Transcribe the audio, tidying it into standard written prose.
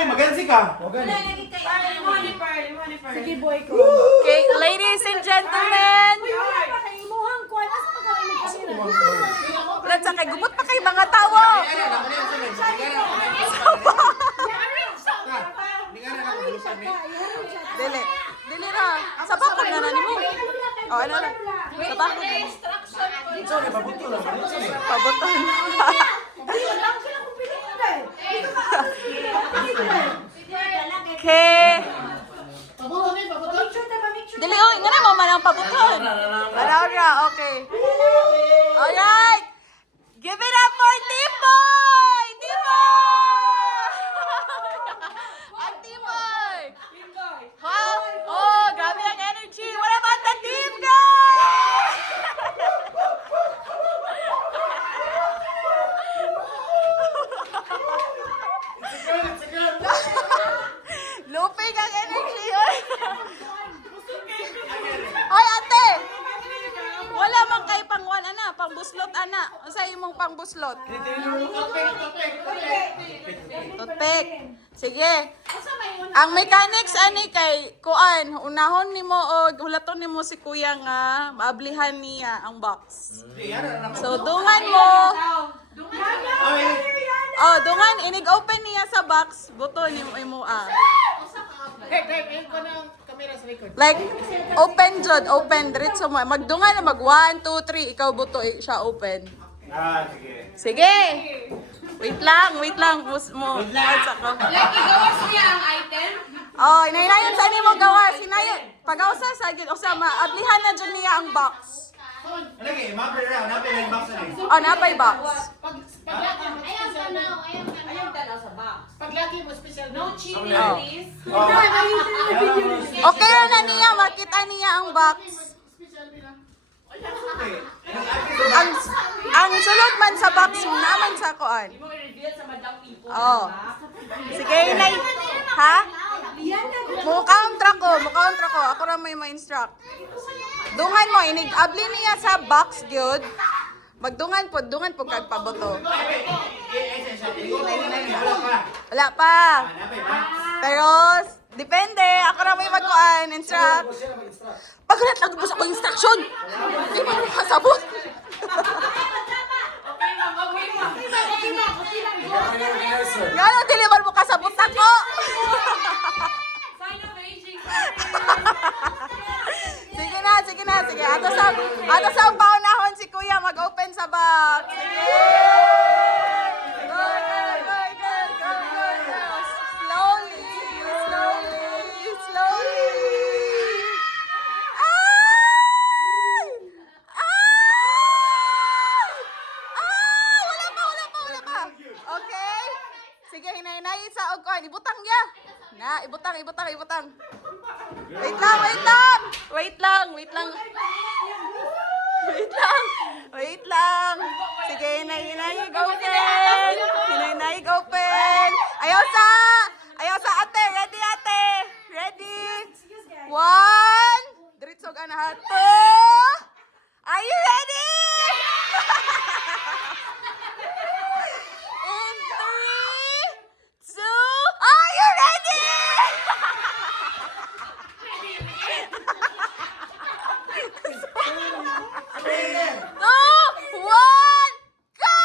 Magansi ka. Sige, boy ko. Okay, ladies and gentlemen. Brad, sa kay gubot pa kay mga tawo. Dili. Dili na. Sa bakod na nani mo. Oh, ano na. Sa bakod na. Pabuton. Okay. Dili, oh, nga na mo man ang pabuton. Ara, okay. Alright. Give it up for Timoy! Timoy! Ang Timoy! Ha? Oh, grabe ang energy. What about the team, guys? Lupig ang energy. Oy, ate! Wala man kay pangwan, ana. Pangbuslot, ana. Unsa imong pangbuslot? Toothpick. Sige. Ang mechanics ani kay kuan, unahon nimo og hulaton nimo si kuya nga maablihan niya ang box. So dungan mo. Oh, dungan inig open niya sa box, buto nimo imo like open jud, open diretso mo. Magdungan na mag 1 2 3 ikaw buto siya open. Sige. Sige. Wait lang. Mo. Like, igawas niya ang item. Oh, inayon sa nimo gawas. Hinayon. Pag-ausa sa gid usa maablihan na jud niya ang box. Ano kay mapper ra, napay lang box ani. Oh, napay box. Ayaw tanaw sa box. Paglaki mo special. No cheating, Oh. please. Okay ra na niya makita niya ang box. Ang sulod man sa box naman sa kuan. Hindi mo i-reveal sa madam people. Oh. Sige, inay. Ha? Mukauntra ko. Ako ra may ma-instruct. Dungan mo, inig-abli niya sa box, gyud. Magdungan po kag paboto. Wala pa. Pero, depende. Ako ra may mag-kuan, instruct. Pagkulat lang po sa akong instruction. Di ba mo kasabot? Okay, ma'am. Nga no, diliman mo kasabot ako. Sign of aging. Sige na. Ato sa paunahon si Kuya mag-open sa box. Sige. Go. Slowly. Wala pa. Okay? Sige, hinay sa og kuan. Ibutang ya. Na, ibutang. Wait lang. Sige, hinay open. Ayaw sa ate. Ready? 1. Diretso ka na hato. Are you ready? In 3, 2, are you ready? Two, one, go!